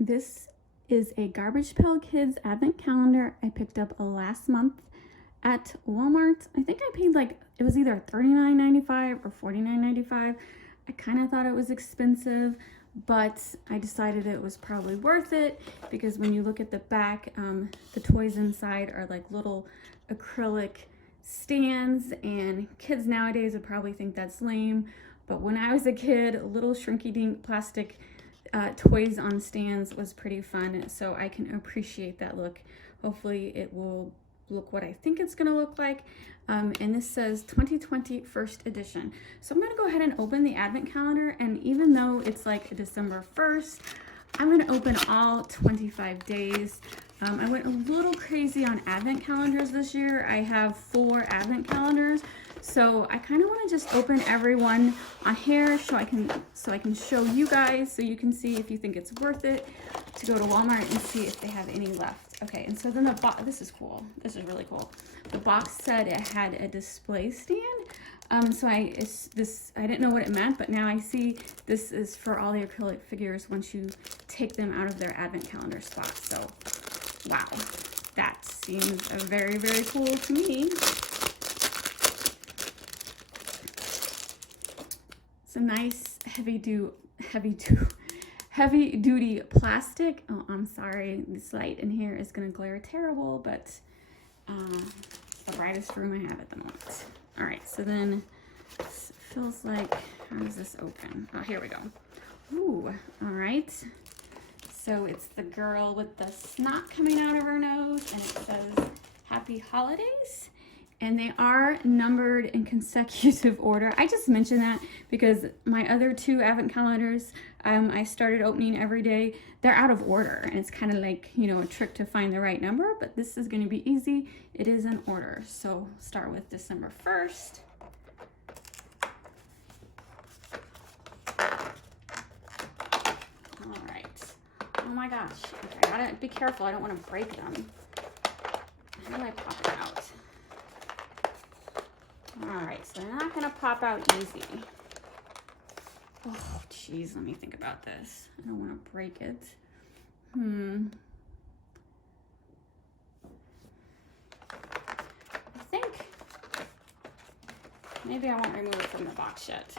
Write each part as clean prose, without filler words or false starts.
This is a Garbage Pail Kids advent calendar I picked up last month at Walmart. I think I paid like, it was either $39.95 or $49.95. I kind of thought it was expensive, but I decided it was probably worth it because when you look at the back, the toys inside are like little acrylic stands, and kids nowadays would probably think that's lame. But when I was a kid, little shrinky-dink plastic toys on stands was pretty fun, so I can appreciate that look. Hopefully it will look what I think it's gonna look like. And this says 2020 first edition. So I'm gonna go ahead and open the advent calendar, and even though it's like December 1st, I'm gonna open all 25 days. I went a little crazy on advent calendars this year. I have 4 advent calendars, so I kind of want to just open every one on here so I can show you guys, so you can see if you think it's worth it to go to Walmart and see if they have any left. Okay, and so then the box, this is cool. This is really cool. The box said it had a display stand. So I didn't know what it meant, but now I see this is for all the acrylic figures once you take them out of their advent calendar spot. So, wow, that seems very, very cool to me. It's a nice heavy duty plastic. Oh, I'm sorry, this light in here is gonna glare terrible, but it's the brightest room I have at the moment. All right, so then this feels like, how does this open? Oh, here we go. Ooh, all right. So it's the girl with the snot coming out of her nose, and it says Happy Holidays. And they are numbered in consecutive order. I just mentioned that because my other 2 advent calendars I started opening every day, they're out of order, and it's kind of like, you know, a trick to find the right number, but this is going to be easy. It is in order. So start with December 1st. All right. Oh my gosh. Okay, I gotta be careful. I don't want to break them. How do I pop it out? All right, so they're not gonna pop out easy. Oh, geez, let me think about this. I don't want to break it. I think maybe I won't remove it from the box yet.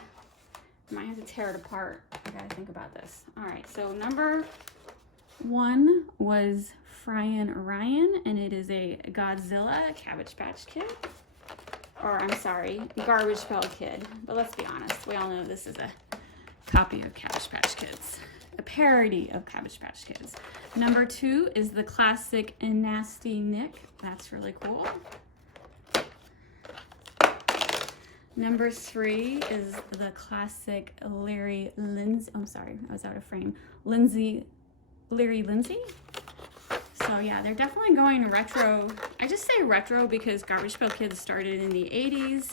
I might have to tear it apart. I gotta think about this. All right, so number 1 was Fryin' Ryan, and it is a Godzilla Cabbage Patch Kid. Or I'm sorry, Garbage Pail Kid. But let's be honest, we all know this is a copy of Cabbage Patch Kids. A parody of Cabbage Patch Kids. Number 2 is the classic Nasty Nick. That's really cool. Number 3 is the classic Larry Lindsay. I'm sorry, I was out of frame. Larry Lindsay. So yeah, they're definitely going retro. I just say retro because Garbage Pail Kids started in the 80s,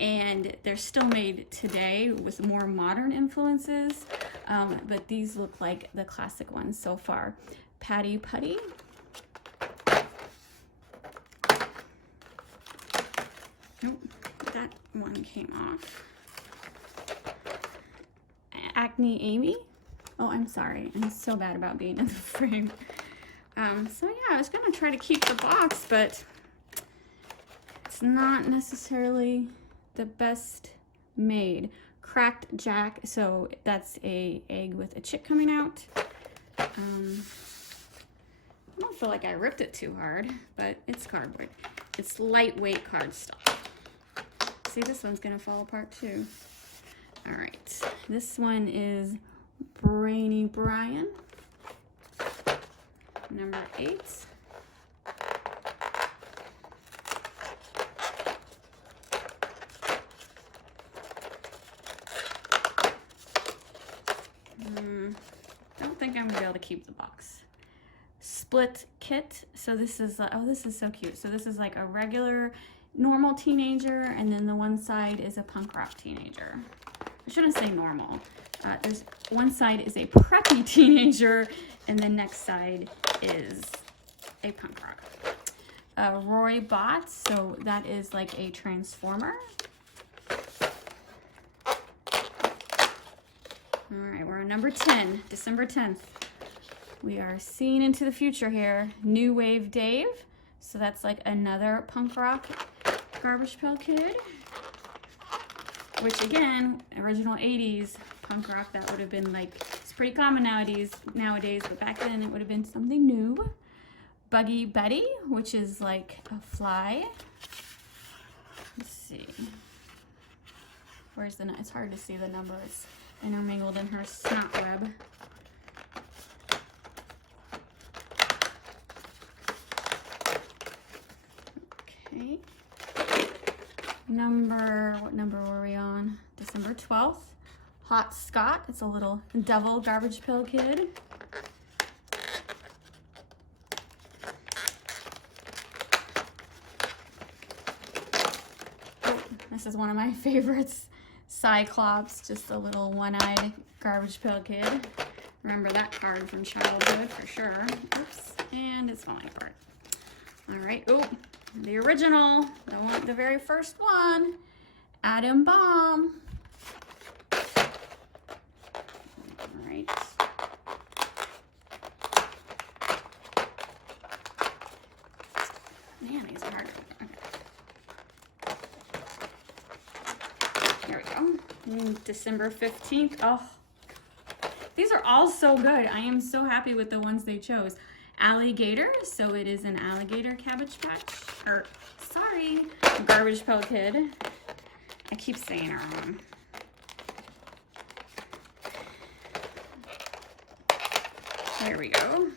and they're still made today with more modern influences. But these look like the classic ones so far. Patty Putty. Nope, that one came off. Acne Amy. Oh, I'm sorry. I'm so bad about being in the frame. So yeah, I was gonna try to keep the box, but it's not necessarily the best made. Cracked Jack, so that's a egg with a chick coming out. I don't feel like I ripped it too hard, but it's cardboard. It's lightweight cardstock. See, this one's gonna fall apart too. All right, this one is Brainy Brian. Number 8. Don't think I'm gonna be able to keep the box. Split Kit. So this is, oh, this is so cute. So this is like a regular, normal teenager, and then the one side is a punk rock teenager. I shouldn't say normal. There's one side is a preppy teenager, and the next side is a punk rock. Roy Bot, so that is like a transformer. All right, we're on number 10, December 10th. We are seeing into the future here. New Wave Dave. So that's like another punk rock Garbage Pail Kid. Which again, original 80s punk rock, that would have been like, it's pretty common nowadays, but back then it would have been something new. Buggy Betty, which is like a fly. Let's see. Where's the, it's hard to see the numbers intermingled in her snot web. Okay. What number were we on? December 12th. Hot Scott. It's a little devil Garbage Pail Kid. Oh, this is one of my favorites. Cyclops, just a little one-eyed Garbage Pail Kid. Remember that card from childhood for sure. Oops, and it's falling apart. All right, oh, the original, the very first one, Atom Bomb. All right. Man, these are hard. Okay. Here we go. December 15th. Oh, these are all so good. I am so happy with the ones they chose. Alligator, so it is an alligator Cabbage Patch, or sorry, Garbage Pail Kid. I keep saying it wrong. There we go.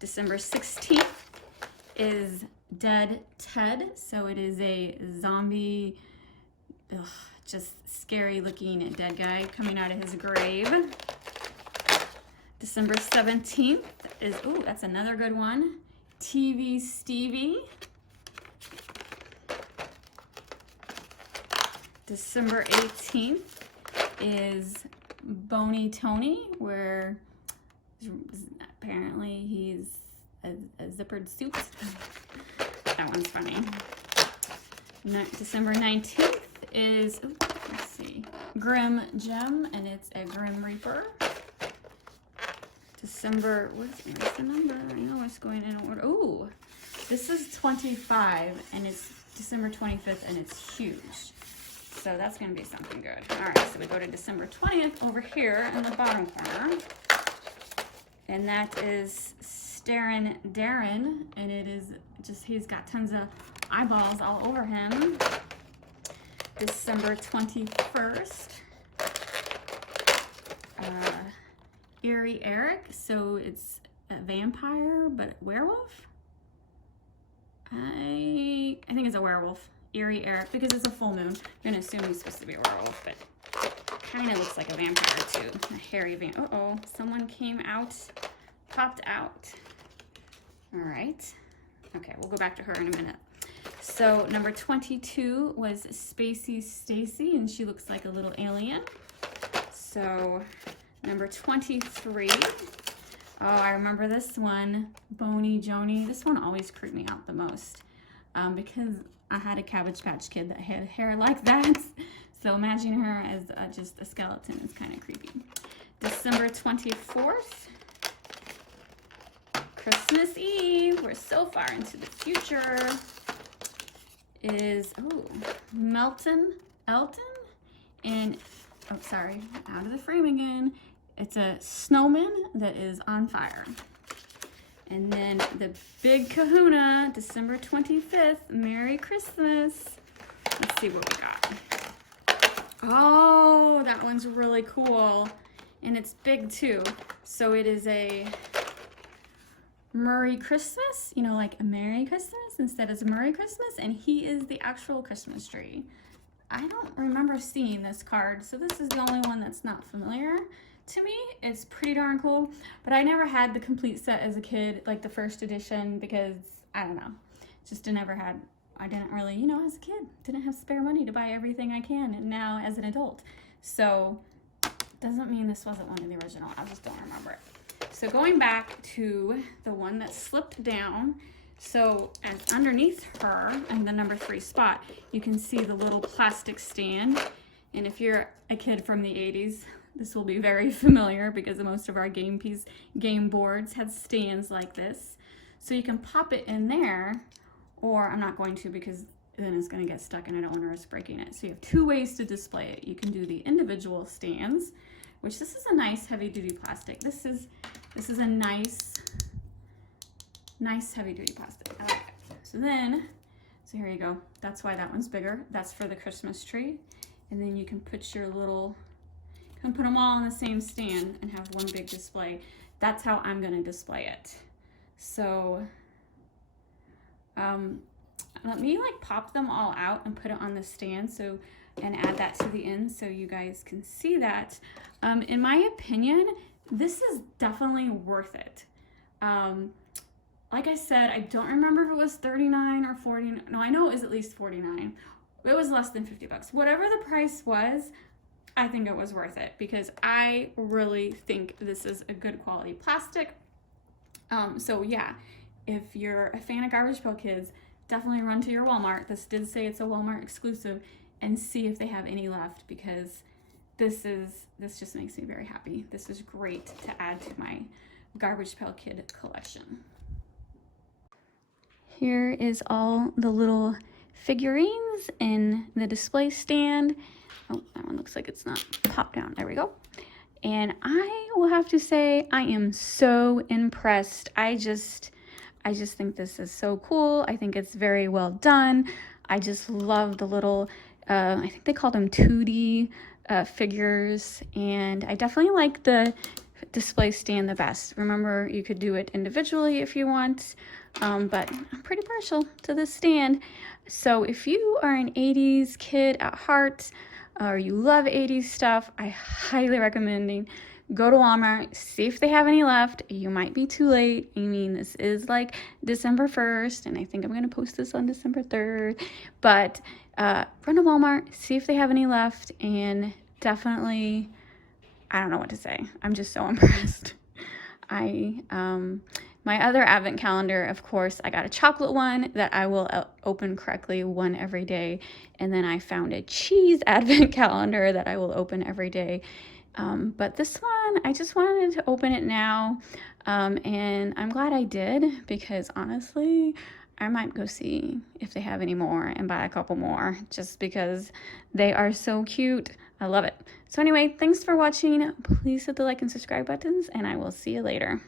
December 16th is Dead Ted, so it is a zombie, just scary looking dead guy coming out of his grave. December 17th is, oh, that's another good one, TV Stevie. December 18th is Bony Tony, where apparently he's a zippered suit. That one's funny. December 19th is, oh, let's see, Grim Gem, and it's a Grim Reaper. December, where's the number? I know it's going in order. Ooh, this is 25, and it's December 25th, and it's huge. So that's going to be something good. All right, so we go to December 20th over here in the bottom corner. And that is Starin' Darren, and it is just, he's got tons of eyeballs all over him. December 21st. Eerie Eric, so it's a vampire, but werewolf? I think it's a werewolf. Eerie Eric, because it's a full moon. I'm gonna assume he's supposed to be a werewolf, but kind of looks like a vampire too. A hairy uh-oh, someone came out, popped out. All right. Okay, we'll go back to her in a minute. So number 22 was Spacey Stacy, and she looks like a little alien. So number 23, oh, I remember this one, Boney Joni. This one always creeped me out the most because I had a Cabbage Patch Kid that had hair like that. So imagining her as just a skeleton is kind of creepy. December 24th, Christmas Eve, we're so far into the future, is, oh, Elton, and, oh, sorry, out of the frame again. It's a snowman that is on fire. And then the big kahuna, December 25th, Merry Christmas. Let's see what we got. Oh, that one's really cool. And it's big too. So it is a Merry Christmas, you know, like a Merry Christmas instead of Merry Christmas. And he is the actual Christmas tree. I don't remember seeing this card, so this is the only one that's not familiar to me. It's pretty darn cool, but I never had the complete set as a kid, like the first edition, because I don't know, just I didn't really, you know, as a kid, didn't have spare money to buy everything I can, and now as an adult. So doesn't mean this wasn't one of the original, I just don't remember it. So going back to the one that slipped down, so as underneath her in the number 3 spot, you can see the little plastic stand. And if you're a kid from the 80s, This will be very familiar because most of our game boards had stands like this. So you can pop it in there, or I'm not going to because then it's going to get stuck and I don't want to risk breaking it. So you have two ways to display it. You can do the individual stands, which this is a nice heavy duty plastic. This is a nice heavy duty plastic. I like it. So here you go. That's why that one's bigger. That's for the Christmas tree. And then you can put your little, you can put them all on the same stand and have one big display. That's how I'm gonna display it. So let me like pop them all out and put it on the stand and add that to the end so you guys can see that. In my opinion, this is definitely worth it. Like I said, I don't remember if it was 39 or 40. No, I know it was at least 49. It was less than 50 bucks. Whatever the price was, I think it was worth it because I really think this is a good quality plastic. So yeah, if you're a fan of Garbage Pail Kids, definitely run to your Walmart. This did say it's a Walmart exclusive, and see if they have any left because this just makes me very happy. This is great to add to my Garbage Pail Kid collection. Here is all the little figurines in the display stand. Oh, that one looks like it's not popped down. There we go. And I will have to say I am so impressed. I just think this is so cool. I think it's very well done. I just love the little, I think they call them 2D figures. And I definitely like the display stand the best. Remember, you could do it individually if you want, but I'm pretty partial to this stand. So if you are an 80s kid at heart, or you love 80s stuff, I highly recommend go to Walmart, see if they have any left. You might be too late. I mean, this is like December 1st, and I think I'm going to post this on December 3rd. But run to Walmart, see if they have any left, and definitely, I don't know what to say. I'm just so impressed. My other advent calendar, of course, I got a chocolate one that I will open correctly, one every day. And then I found a cheese advent calendar that I will open every day. But this one, I just wanted to open it now. And I'm glad I did because honestly, I might go see if they have any more and buy a couple more just because they are so cute. I love it. So anyway, thanks for watching. Please hit the like and subscribe buttons, and I will see you later.